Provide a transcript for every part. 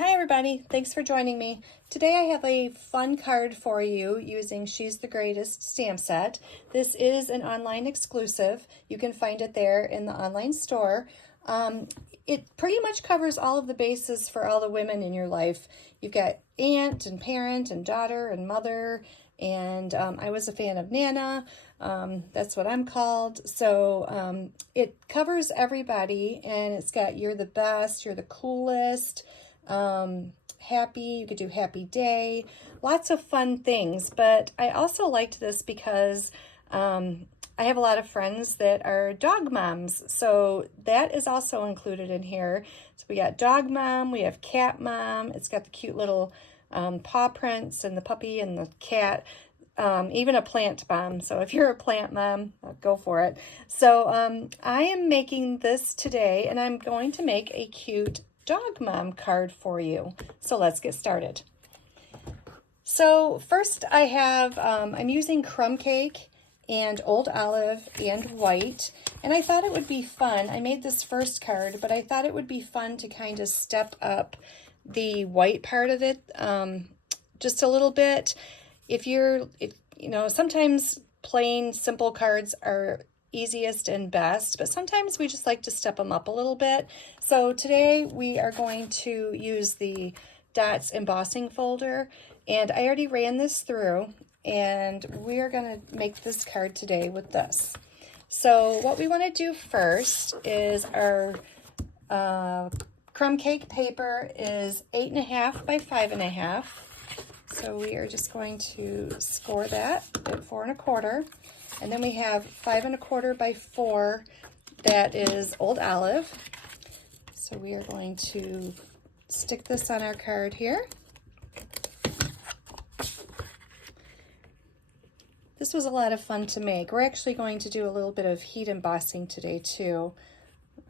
Hi everybody, thanks for joining me. Today I have a fun card for you using She's the Greatest stamp set. This is an online exclusive. You can find it there in the online store. It pretty much covers all of the bases for all the women in your life. You've got aunt and parent and daughter and mother, and I was a fan of Nana. That's what I'm called. So it covers everybody, and it's got you're the best, you're the coolest, happy, you could do happy day, lots of fun things. But I also liked this because I have a lot of friends that are dog moms, so that is also included in here. So we got dog mom, we have cat mom, it's got the cute little paw prints and the puppy and the cat, even a plant mom. So if you're a plant mom, go for it. So I am making this today, and I'm going to make a cute dog mom card for you. So let's get started. So first I have, I'm using crumb cake and old olive and white, and I thought it would be fun. I made this first card, but I thought it would be fun to kind of step up the white part of it just a little bit. If you know, sometimes plain simple cards are easiest and best, but sometimes we just like to step them up a little bit. So today we are going to use the Dots embossing folder, and I already ran this through, and we are going to make this card today with this. So what we want to do first is our crumb cake paper is 8.5 by 5.5. So we are just going to score that at 4 1/4. And then we have 5 1/4 by 4, that is old olive. So we are going to stick this on our card here. This was a lot of fun to make. We're actually going to do a little bit of heat embossing today too.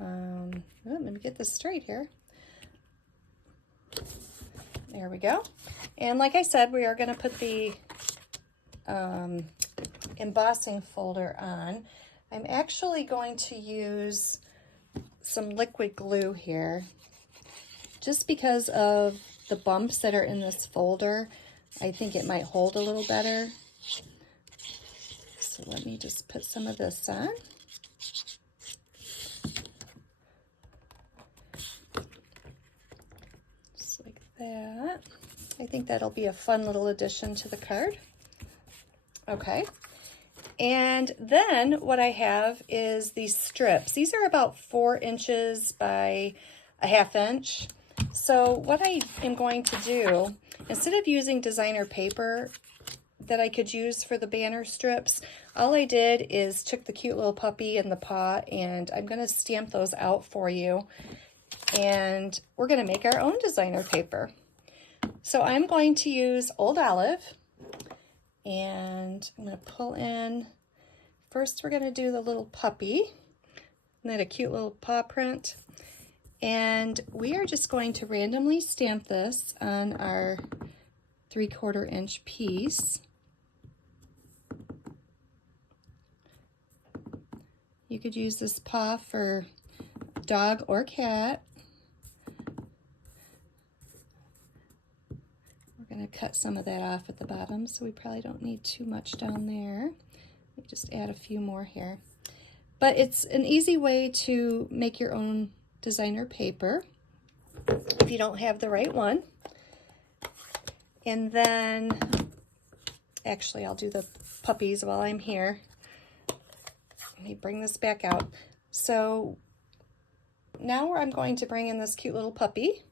Let me get this straight here. There we go. And like I said, we are going to put the embossing folder on. I'm actually going to use some liquid glue here just because of the bumps that are in this folder. I think it might hold a little better. So let me just put some of this on. Just like that. I think that'll be a fun little addition to the card. Okay. And then what I have is these strips. These are about 4 inches by a 1/2 inch. So what I am going to do, instead of using designer paper that I could use for the banner strips, all I did is took the cute little puppy and the paw, and I'm going to stamp those out for you. And we're going to make our own designer paper. So I'm going to use old olive, and I'm going to pull in, first we're going to do the little puppy, and then a cute little paw print, and we are just going to randomly stamp this on our 3/4 inch piece. You could use this paw for dog or cat. We're going to cut some of that off at the bottom, so we probably don't need too much down there. We just add a few more here. But it's an easy way to make your own designer paper if you don't have the right one. And then, actually, I'll do the puppies while I'm here. Let me bring this back out. So now I'm going to bring in this cute little puppy,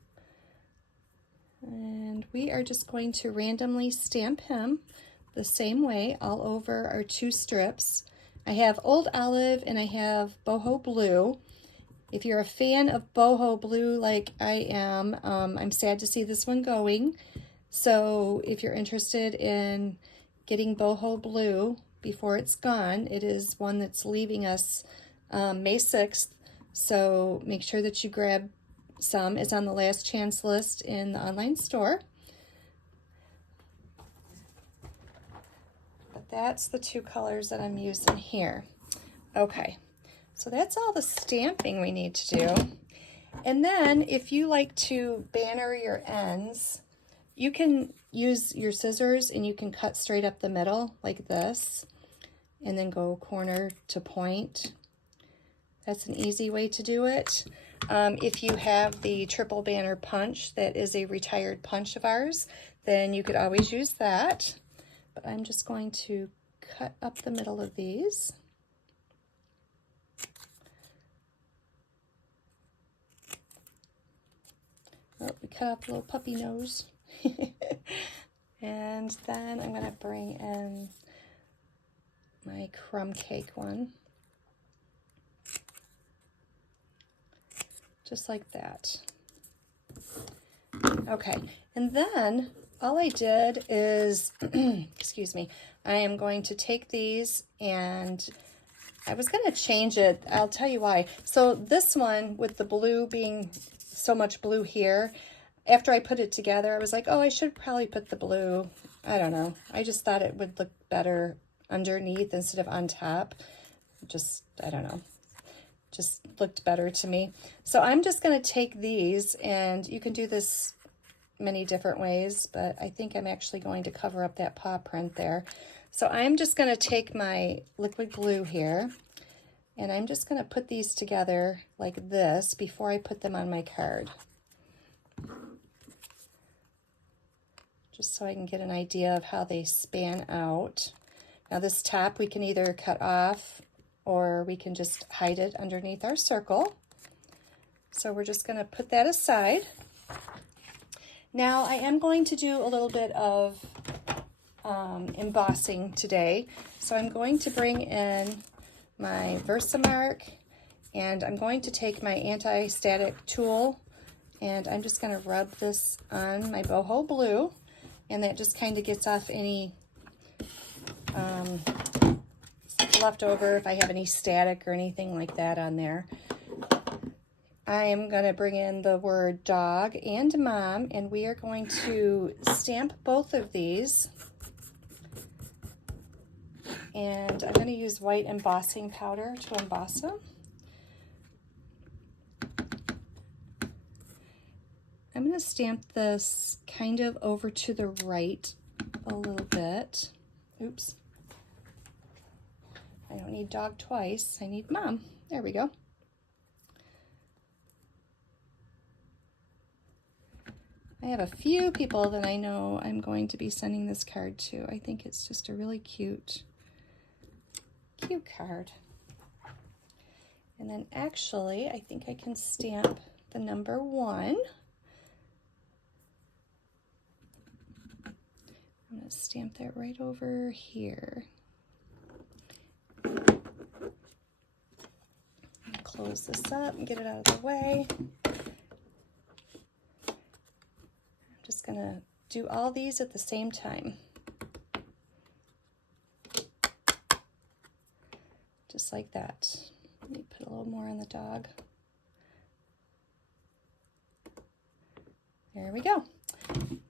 and we are just going to randomly stamp him the same way all over our 2 strips. I have old olive and I have boho blue. If you're a fan of boho blue like I am, I'm sad to see this one going. So if you're interested in getting boho blue before it's gone, it is one that's leaving us May 6th. So make sure that you grab some. It's on the last chance list in the online store. But that's the 2 colors that I'm using here. Okay, so that's all the stamping we need to do. And then if you like to banner your ends, you can use your scissors and you can cut straight up the middle like this and then go corner to point. That's an easy way to do it. If you have the triple banner punch, that is a retired punch of ours, then you could always use that. But I'm just going to cut up the middle of these. Oh, we cut off the little puppy nose. And then I'm going to bring in my crumb cake one. Just like that. Okay, and then all I did is, excuse me, I am going to take these and I was going to change it. I'll tell you why. So this one with the blue being so much blue here, after I put it together, I was like, oh, I should probably put the blue. I don't know. I just thought it would look better underneath instead of on top. Just, I don't know. Just looked better to me. So I'm just going to take these, and you can do this many different ways, but I think I'm actually going to cover up that paw print there. So I'm just going to take my liquid glue here, and I'm just going to put these together like this before I put them on my card. Just so I can get an idea of how they span out. Now this top we can either cut off or we can just hide it underneath our circle. So we're just going to put that aside. Now I am going to do a little bit of embossing today. So I'm going to bring in my Versamark, and I'm going to take my anti-static tool, and I'm just going to rub this on my boho blue, and that just kind of gets off any leftover, if I have any static or anything like that on there. I am going to bring in the word dog and mom, and we are going to stamp both of these. And I'm going to use white embossing powder to emboss them. I'm going to stamp this kind of over to the right a little bit. Oops. I don't need dog twice. I need mom. There we go. I have a few people that I know I'm going to be sending this card to. I think it's just a really cute card. And then actually, I think I can stamp the number 1. I'm going to stamp that right over here. Close this up and get it out of the way. I'm just going to do all these at the same time. Just like that. Let me put a little more on the dog. There we go.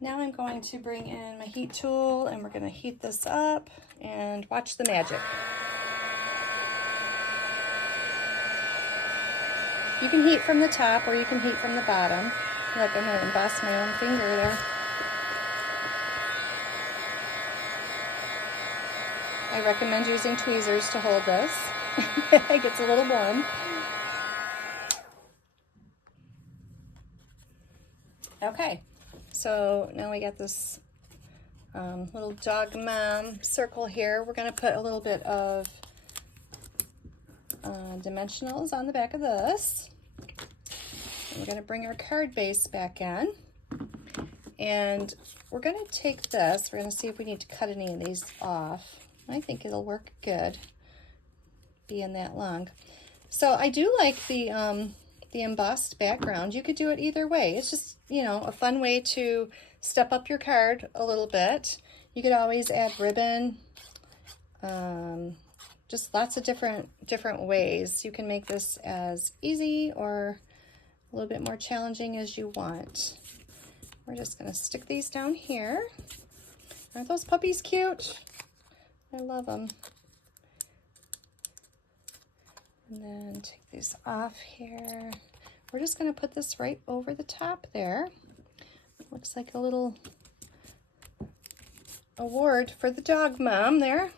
Now I'm going to bring in my heat tool, and we're going to heat this up and watch the magic. You can heat from the top or you can heat from the bottom. Look, I'm going to emboss my own finger there. I recommend using tweezers to hold this. It gets a little warm. Okay, so now we got this little dog mom circle here. We're going to put a little bit of dimensionals on the back of this. And we're going to bring our card base back in. And we're going to take this. We're going to see if we need to cut any of these off. I think it'll work good being that long. So I do like the embossed background. You could do it either way. It's just, you know, a fun way to step up your card a little bit. You could always add ribbon. Just lots of different ways. You can make this as easy or a little bit more challenging as you want. We're just going to stick these down here. Aren't those puppies cute? I love them. And then take these off here. we're just going to put this right over the top there. Looks like a little award for the dog mom there.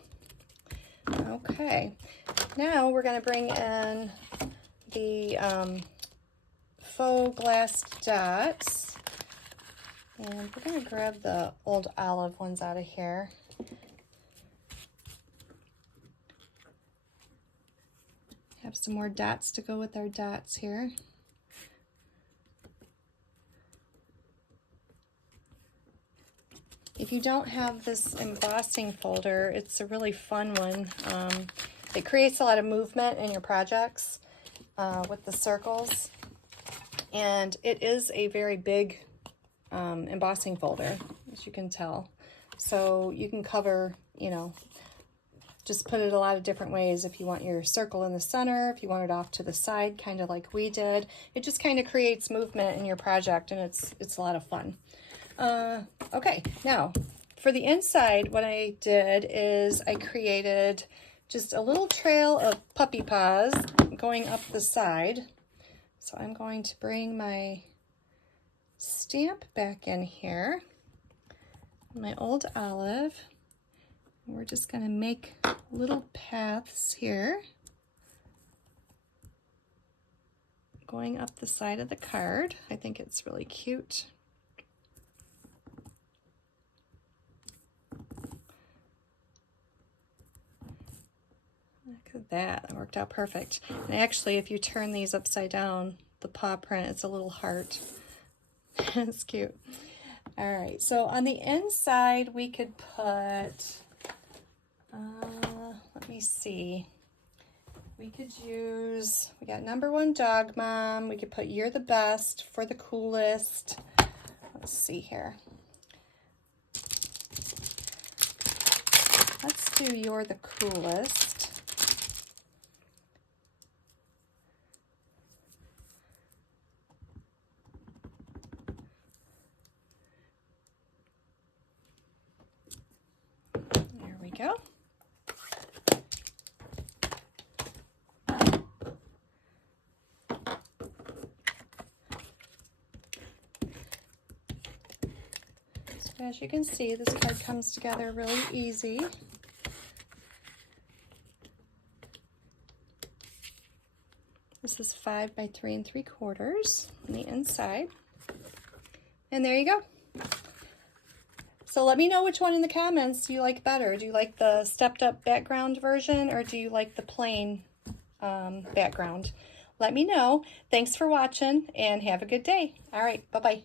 Okay, now we're going to bring in the faux glass dots, and we're going to grab the old olive ones out of here. Have some more dots to go with our dots here. If you don't have this embossing folder, it's a really fun one. It creates a lot of movement in your projects with the circles. And it is a very big embossing folder, as you can tell. So you can cover, you know, just put it a lot of different ways. If you want your circle in the center, if you want it off to the side, kind of like we did. It just kind of creates movement in your project, and it's a lot of fun. Okay, now for the inside, what I did is I created just a little trail of puppy paws going up the side. So I'm going to bring my stamp back in here, my old olive. We're just going to make little paths here going up the side of the card. I think it's really cute. Look at that, that worked out perfect. And actually, if you turn these upside down, the paw print, it's a little heart. It's cute. All right, so on the inside, we could put, let me see. We could use, we got #1 dog mom. We could put you're the best for the coolest. Let's see here. Let's do you're the coolest. There we go. So as you can see, this card comes together really easy. This is 5 by 3 3/4 on the inside. And there you go. So let me know which one in the comments you like better. Do you like the stepped up background version, or do you like the plain background? Let me know. Thanks for watching and have a good day. All right, bye-bye.